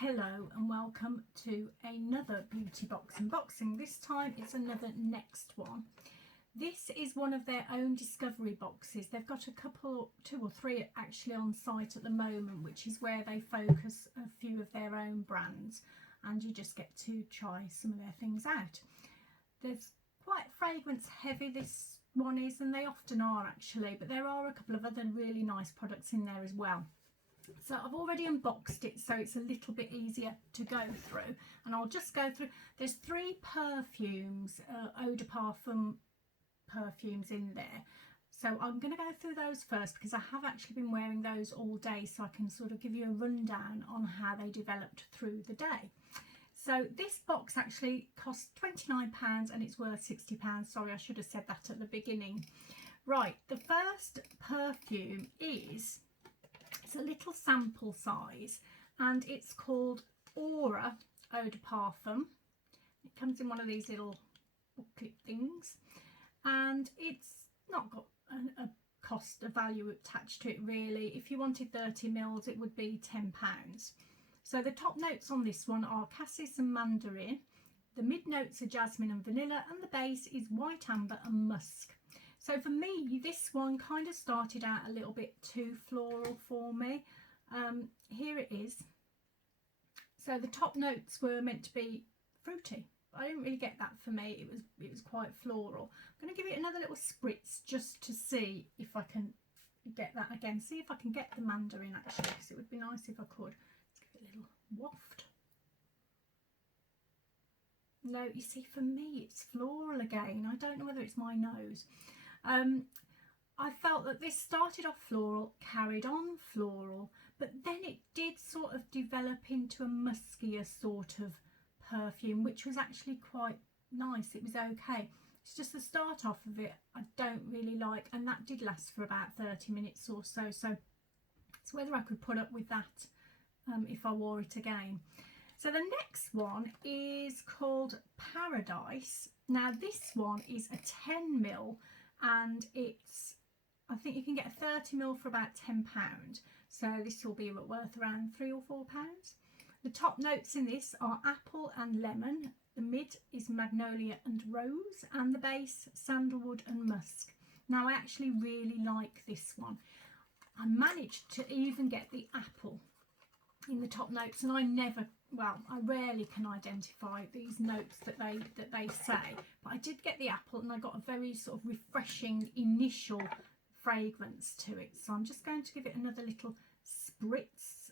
Hello and welcome to another beauty box unboxing. This time it's another Next one. This is one of their own discovery boxes. They've got a couple, two or three actually on site at the moment, which is where they focus a few of their own brands and you just get to try some of their things out. There's quite fragrance heavy, this one is, and they often are actually, but there are a couple of other really nice products in there as well. So I've already unboxed it, so it's a little bit easier to go through, and I'll just go through. There's three perfumes, eau de parfum perfumes in there, so I'm going to go through those first because I have actually been wearing those all day, so I can sort of give you a rundown on how they developed through the day. So this box actually costs £29 and it's worth £60. Sorry, I should have said that at the beginning. Right, the first perfume is, it's a little sample size and it's called Aura Eau de Parfum. It comes in one of these little booklet things and it's not got a cost, a value attached to it really. If you wanted 30 mils it would be £10. So the top notes on this one are cassis and mandarin, the mid notes are jasmine and vanilla, and the base is white amber and musk. So for me, this one kind of started out a little bit too floral for me. Here it is. So the top notes were meant to be fruity. I didn't really get that for me. It was quite floral. I'm going to give it another little spritz just to see if I can get that again. See if I can get the mandarin actually, because it would be nice if I could. Let's give it a little waft. No, you see, for me it's floral again. I don't know whether it's my nose. I felt that this started off floral, carried on floral, but then it did sort of develop into a muskier sort of perfume, which was actually quite nice. It was okay. It's just the start off of it I don't really like, and that did last for about 30 minutes or so. So it's whether I could put up with that if I wore it again. So the next one is called Paradise. Now this one is a 10 ml. And it's, I think you can get a 30 ml for about £10, so this will be worth around £3 or £4. The top notes in this are apple and lemon, the mid is magnolia and rose, and the base sandalwood and musk. Now I actually really like this one. I managed to even get the apple in the top notes, and I rarely can identify these notes that they say, but I did get the apple and I got a very sort of refreshing initial fragrance to it. So I'm just going to give it another little spritz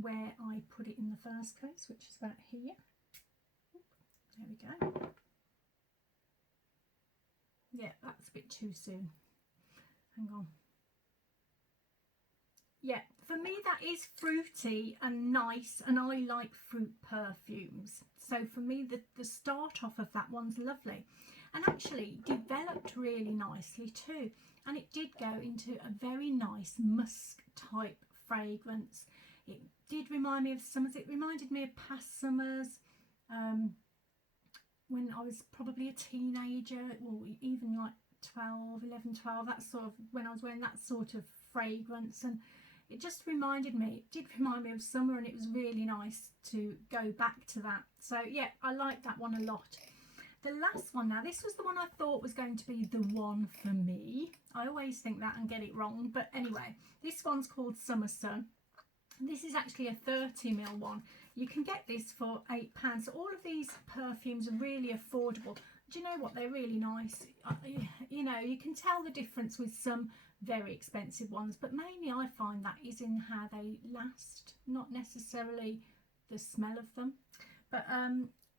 where I put it in the first place, which is about here. There we go. Yeah, that's a bit too soon. Hang on. Yeah, for me that is fruity and nice, and I like fruit perfumes. So for me the start off of that one's lovely, and actually developed really nicely too. And it did go into a very nice musk type fragrance. It did remind me of summers. It reminded me of past summers when I was probably a teenager, or even like 11, 12, that sort of, when I was wearing that sort of fragrance. And it just reminded me, it did remind me of summer, and it was really nice to go back to that. So yeah, I like that one a lot. The last one now, this was the one I thought was going to be the one for me. I always think that and get it wrong, but anyway, this one's called Summerstone. This is actually a 30 ml one. You can get this for £8. So all of these perfumes are really affordable. Do you know what? They're really nice. You know, you can tell the difference with some very expensive ones, but mainly I find that is in how they last, not necessarily the smell of them. But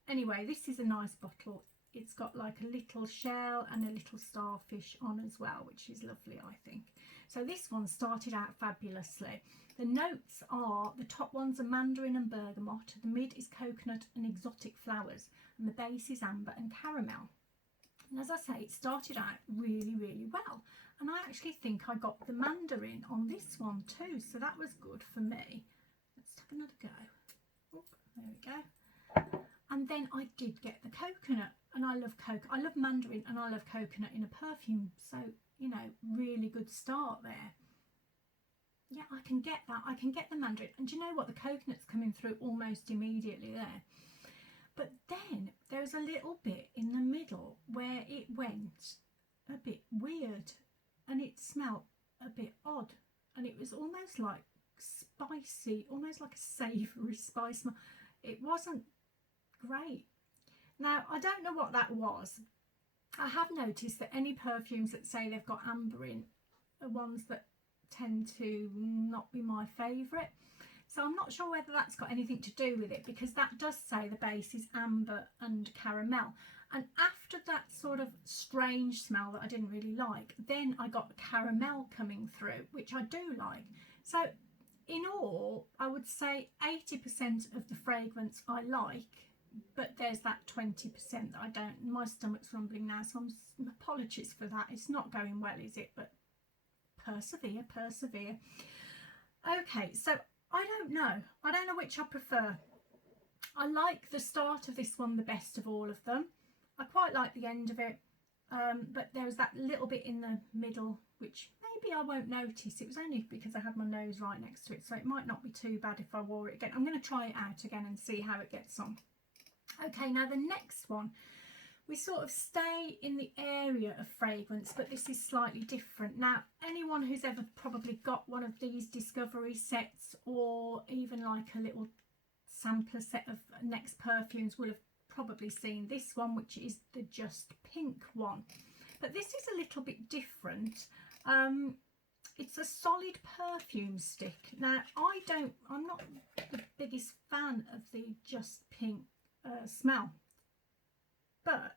anyway, this is a nice bottle. It's got like a little shell and a little starfish on as well, which is lovely, I think. So this one started out fabulously. The notes are, the top ones are mandarin and bergamot, the mid is coconut and exotic flowers, and the base is amber and caramel. And as I say, it started out really, really well. And I actually think I got the mandarin on this one too, so that was good for me. Let's have another go. Oh, there we go. And then I did get the coconut, and I love I love mandarin and I love coconut in a perfume, so you know, really good start there. yeah, I can get that. I can get the mandarin. And do you know what? The coconut's coming through almost immediately there. But then there's a little bit in the middle where it went a bit weird and it smelled a bit odd. And it was almost like spicy, almost like a savoury spice smell. It wasn't great. Now, I don't know what that was. I have noticed that any perfumes that say they've got amber in are ones that tend to not be my favourite. So I'm not sure whether that's got anything to do with it, because that does say the base is amber and caramel. And after that sort of strange smell that I didn't really like, then I got caramel coming through, which I do like. So in all, I would say 80% of the fragrance I like, but there's that 20% that I don't. My stomach's rumbling now, so apologies for that. It's not going well, is it? But persevere, persevere. Okay, so I don't know. I don't know which I prefer. I like the start of this one the best of all of them. I quite like the end of it, but there was that little bit in the middle which maybe I won't notice. It was only because I had my nose right next to it, so it might not be too bad if I wore it again. I'm going to try it out again and see how it gets on. Okay, now the next one, we sort of stay in the area of fragrance, but this is slightly different. Now, anyone who's ever probably got one of these discovery sets, or even like a little sampler set of Next perfumes, will have probably seen this one, which is the Just Pink one. But this is a little bit different. It's a solid perfume stick. Now, I'm not the biggest fan of the Just Pink smell, but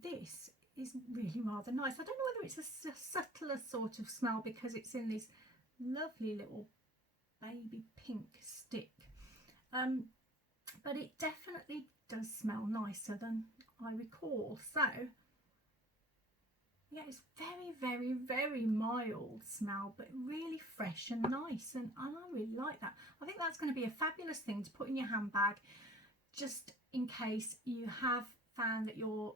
this is really rather nice. I don't know whether it's a subtler sort of smell because it's in this lovely little baby pink stick, but it definitely does smell nicer than I recall. So yeah, it's very, very, very mild smell, but really fresh and nice, and I really like that. I think that's going to be a fabulous thing to put in your handbag, just in case you have found that your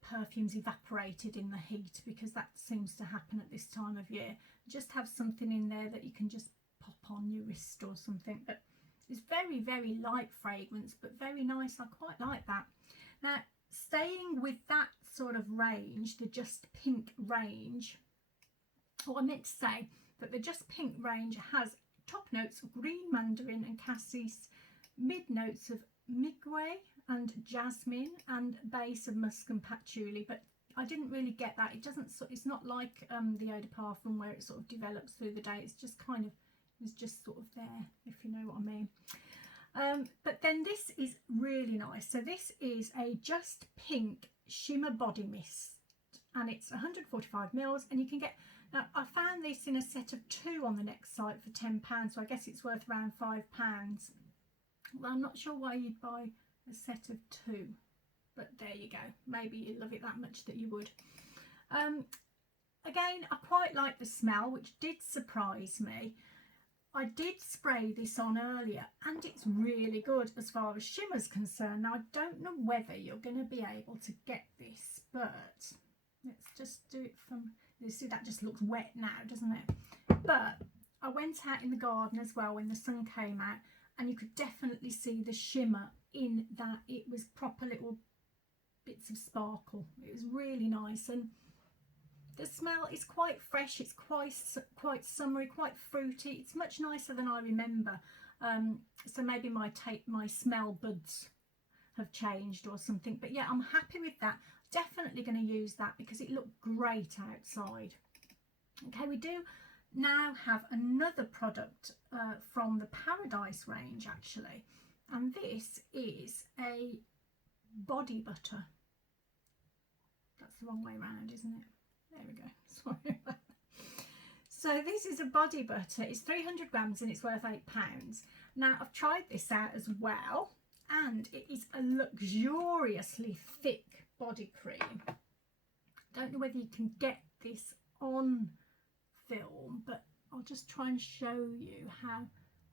perfume's evaporated in the heat, because that seems to happen at this time of year. Just have something in there that you can just pop on your wrist or something. But it's very, very light fragrance, but very nice. I quite like that. Now, staying with that sort of range, the Just Pink range, I meant to say that the Just Pink range has top notes of green mandarin and cassis, mid notes of migway and jasmine, and base of musk and patchouli. But I didn't really get that. It's not like the eau de parfum where it sort of develops through the day. It's just kind of, it's just sort of there, if you know what I mean. But then this is really nice. So this is a Just Pink Shimmer Body Mist, and it's 145 mils, and you can get, now I found this in a set of 2 on the Next site for £10, so I guess it's worth around £5. Well, I'm not sure why you'd buy a set of 2, but there you go. Maybe you love it that much that you would. Again, I quite like the smell, which did surprise me. I did spray this on earlier, and it's really good as far as shimmer's concerned. Now, I don't know whether you're going to be able to get this, but let's just do it from, you see that just looks wet now, doesn't it? But I went out in the garden as well when the sun came out, and you could definitely see the shimmer in that. It was proper little bits of sparkle. It was really nice, and the smell is quite fresh. It's quite summery, quite fruity. It's much nicer than I remember. So maybe my smell buds have changed or something. But yeah, I'm happy with that. Definitely going to use that because it looked great outside. Okay, we do now have another product from the Paradise range, actually, and this is a body butter. That's the wrong way around, isn't it? There we go. Sorry. So this is a body butter. It's 300 grams and it's worth £8. Now, I've tried this out as well, and it is a luxuriously thick body cream. Don't know whether you can get this on film, but I'll just try and show you how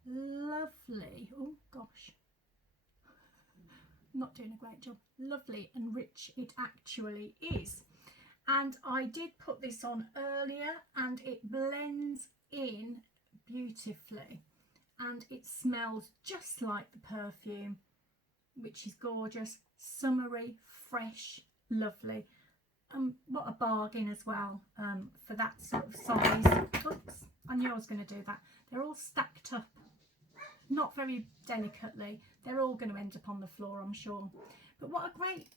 lovely, oh gosh, not doing a great job, lovely and rich it actually is. And I did put this on earlier, and it blends in beautifully, and it smells just like the perfume, which is gorgeous, summery, fresh, lovely. What a bargain as well, for that sort of size. Oops, I knew I was going to do that. They're all stacked up, not very delicately. They're all going to end up on the floor, I'm sure. But what a great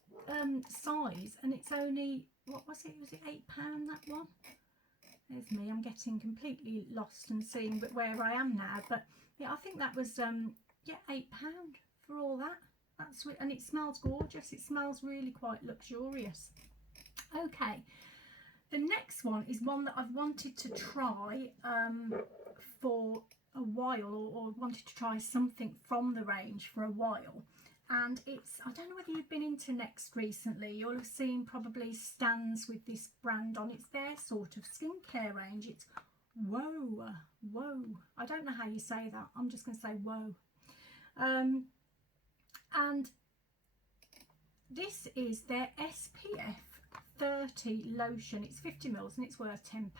size, and it's only, what was it £8, that one? There's me, I'm getting completely lost and seeing where I am now. But yeah, I think that was yeah, £8 for all that. That's sweet, and it smells gorgeous. It smells really quite luxurious. Okay, the next one is one that I've wanted to try for a while, or wanted to try something from the range for a while. And it's, I don't know whether you've been into Next recently, you'll have seen probably stands with this brand on. It's their sort of skincare range. It's Whoa, I don't know how you say that, I'm just going to say Whoa. And this is their SPF 30 lotion. It's 50 mils and it's worth £10.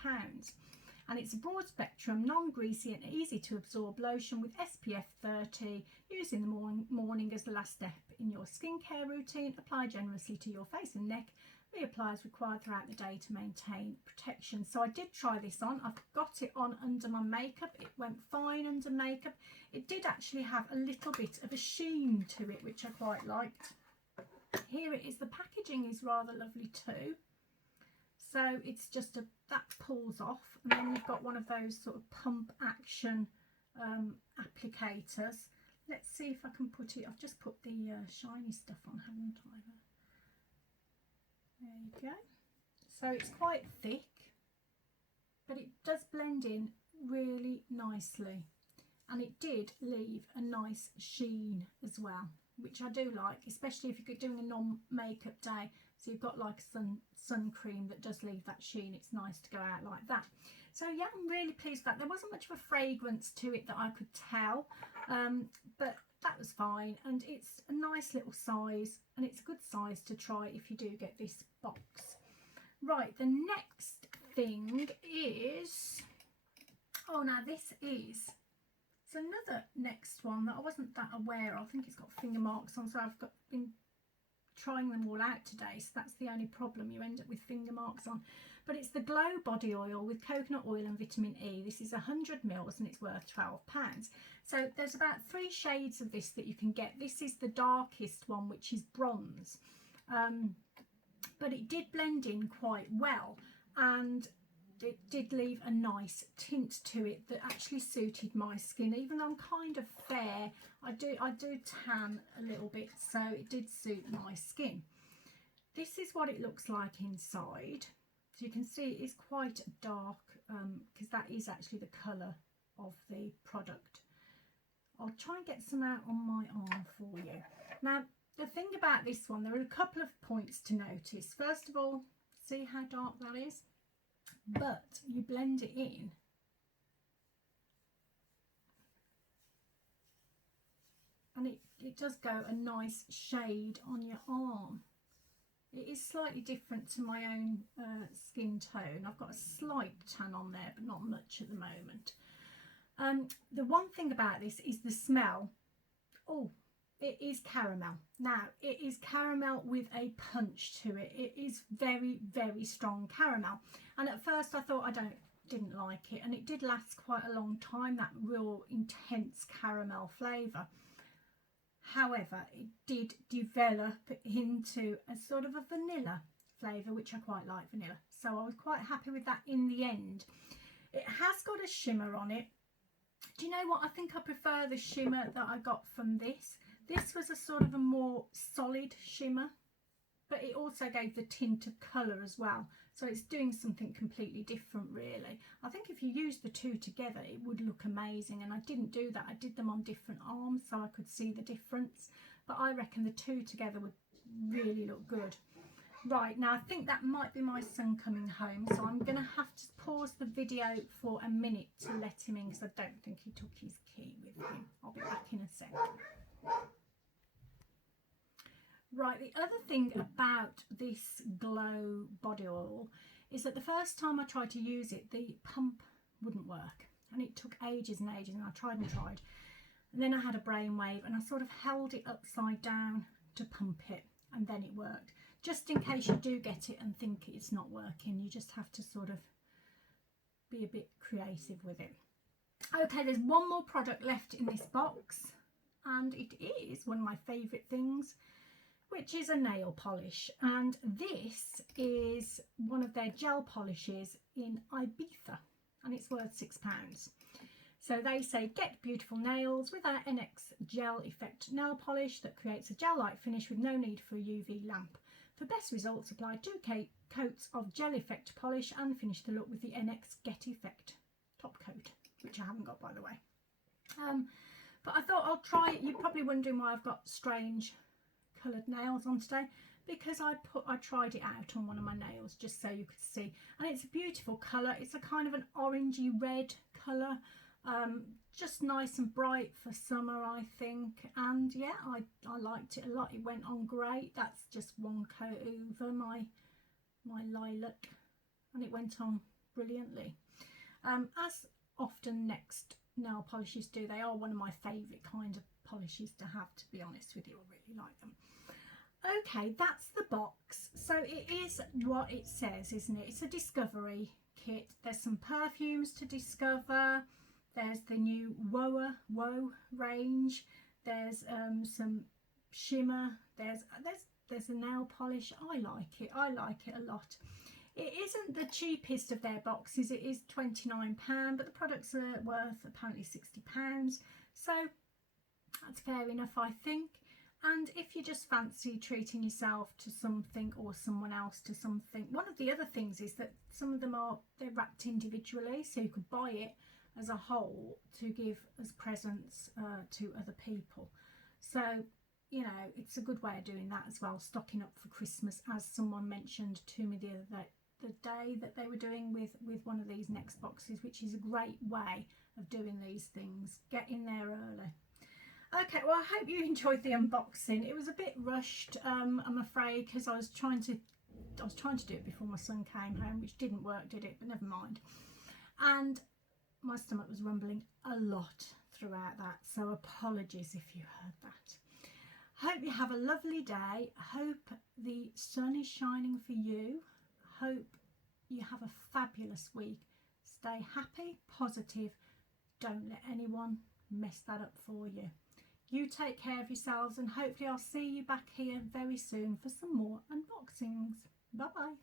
And it's a broad spectrum, non-greasy and easy to absorb lotion with SPF 30, used in the morning as the last step in your skincare routine. Apply generously to your face and neck. Reapply as required throughout the day to maintain protection. So I did try this on. I've got it on under my makeup. It went fine under makeup. It did actually have a little bit of a sheen to it, which I quite liked. Here it is. The packaging is rather lovely too. So it's just that pulls off, and then you've got one of those sort of pump action applicators. Let's see if I can put it. I've just put the shiny stuff on, haven't I? There you go. So it's quite thick, but it does blend in really nicely, and it did leave a nice sheen as well, which I do like, especially if you're doing a non-makeup day. So you've got like sun cream that does leave that sheen. It's nice to go out like that. So yeah, I'm really pleased with that. There wasn't much of a fragrance to it that I could tell, but that was fine. And it's a nice little size, and it's a good size to try if you do get this box. Right, the next thing is, oh, now this is, it's another next one that I wasn't that aware of. I think it's got finger marks on, so I've been trying them all out today, so that's the only problem, you end up with finger marks on. But it's the Glow body oil with coconut oil and vitamin E. This is 100 mils and it's worth £12. So there's about 3 shades of this that you can get. This is the darkest one, which is bronze, but it did blend in quite well, and it did leave a nice tint to it that actually suited my skin. Even though I'm kind of fair, I do tan a little bit, so it did suit my skin. This is what it looks like inside. So you can see it's quite dark, because that is actually the colour of the product. I'll try and get some out on my arm for you. Now, the thing about this one, there are a couple of points to notice. First of all, see how dark that is? But you blend it in, and it does go a nice shade on your arm. It is slightly different to my own skin tone. I've got a slight tan on there, but not much at the moment. The one thing about this is the smell. Oh, it is caramel. Now, it is caramel with a punch to it. It is very, very strong caramel. And at first I thought didn't like it, and it did last quite a long time, that real intense caramel flavour. However, it did develop into a sort of a vanilla flavour, which I quite like vanilla. So I was quite happy with that in the end. It has got a shimmer on it. Do you know what? I think I prefer the shimmer that I got from this. This was a sort of a more solid shimmer, but it also gave the tint of colour as well. So it's doing something completely different, really. I think if you use the two together, it would look amazing. And I didn't do that. I did them on different arms so I could see the difference. But I reckon the two together would really look good. Right, now I think that might be my son coming home. So I'm going to have to pause the video for a minute to let him in, because I don't think he took his key with him. I'll be back in a second. Right, the other thing about this Glow body oil is that the first time I tried to use it, the pump wouldn't work. and it took ages and ages, and I tried and tried. And then I had a brainwave, and I sort of held it upside down to pump it, and then it worked. Just in case you do get it and think it's not working, you just have to sort of be a bit creative with it. Okay, there's one more product left in this box, and it is one of my favourite things, which is a nail polish. And this is one of their gel polishes in Ibiza, and it's worth £6. So they say, get beautiful nails with our NX Gel Effect nail polish that creates a gel-like finish with no need for a UV lamp. For best results, apply 2 coats of Gel Effect polish and finish the look with the NX Get Effect top coat, which I haven't got, by the way. But I thought I'll try it. You're probably wondering why I've got strange coloured nails on today, because I tried it out on one of my nails just so you could see. And it's a beautiful colour. It's a kind of an orangey red colour. Just nice and bright for summer, I think. And yeah, I liked it a lot. It went on great. That's just one coat over my lilac, and it went on brilliantly. As often Next nail polishes do, they are one of my favourite kind of polishes to have, to be honest with you. I really like them. Okay, that's the box. So it is what it says, isn't it? It's a discovery kit. There's some perfumes to discover. There's the new Woe range. There's some Shimmer. There's a nail polish. I like it. I like it a lot. It isn't the cheapest of their boxes. It is £29, but the products are worth apparently £60. So that's fair enough, I think. And if you just fancy treating yourself to something, or someone else to something, one of the other things is that some of them they're wrapped individually, so you could buy it as a whole to give as presents to other people. So, you know, it's a good way of doing that as well, stocking up for Christmas, as someone mentioned to me the day that they were doing with one of these Next boxes, which is a great way of doing these things. Get in there early. Okay, well, I hope you enjoyed the unboxing. It was a bit rushed, I'm afraid, because I was trying to do it before my son came home, which didn't work, did it? But never mind. And my stomach was rumbling a lot throughout that, so apologies if you heard that. Hope you have a lovely day. Hope the sun is shining for you. Hope you have a fabulous week. Stay happy, positive. Don't let anyone mess that up for you. You take care of yourselves, and hopefully I'll see you back here very soon for some more unboxings. Bye bye.